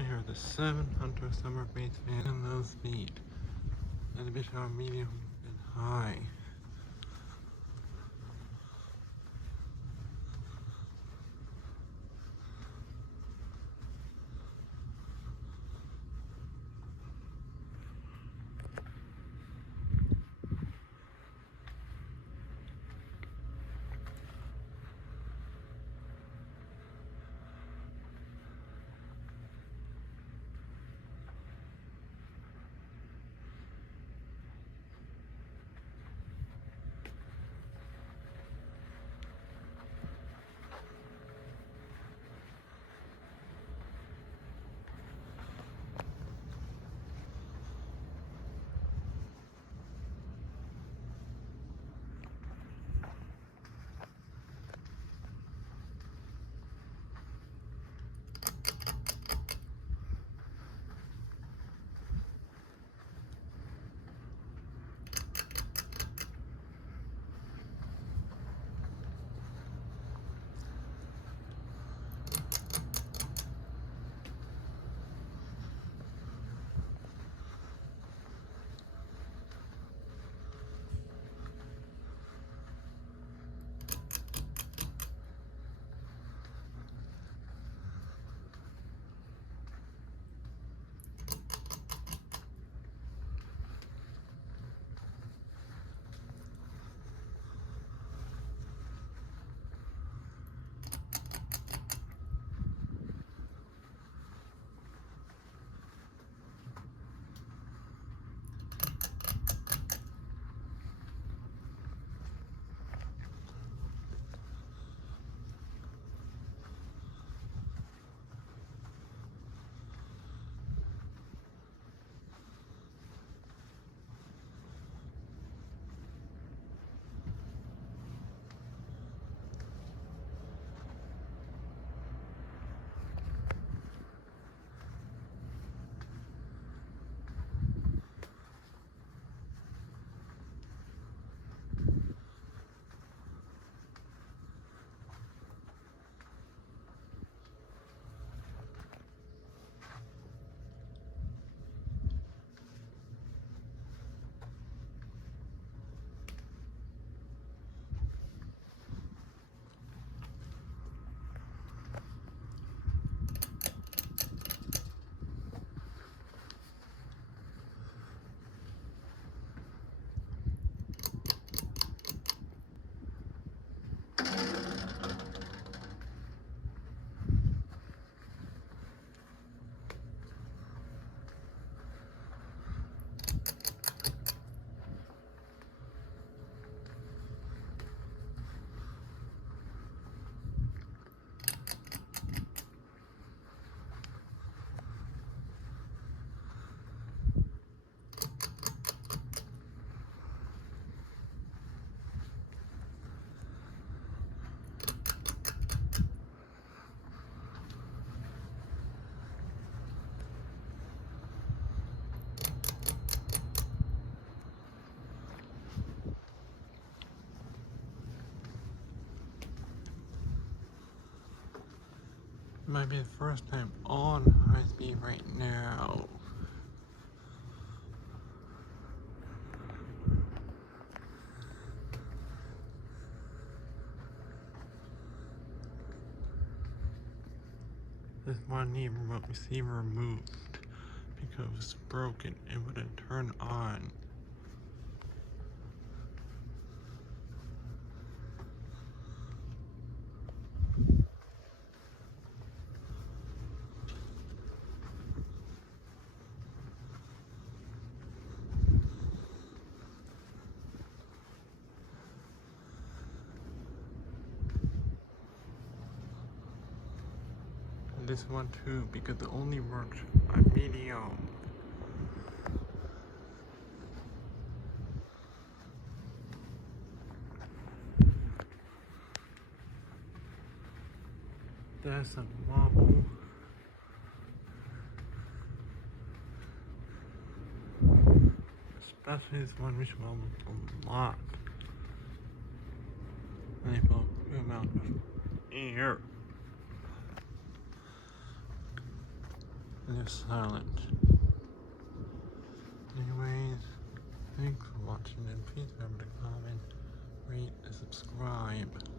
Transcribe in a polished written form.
I hear the 700 summer bass fan and low speed, and a bit of medium and high. Might be the first time on high speed right now. This one need remote receiver removed because it was broken. It wouldn't turn on. And this one too, because it only works on medium. That's a wobble. Especially this one which wobbles a lot. And they both come out of air. and you're silent. Anyways, thanks for watching, and please remember to comment, rate, and subscribe.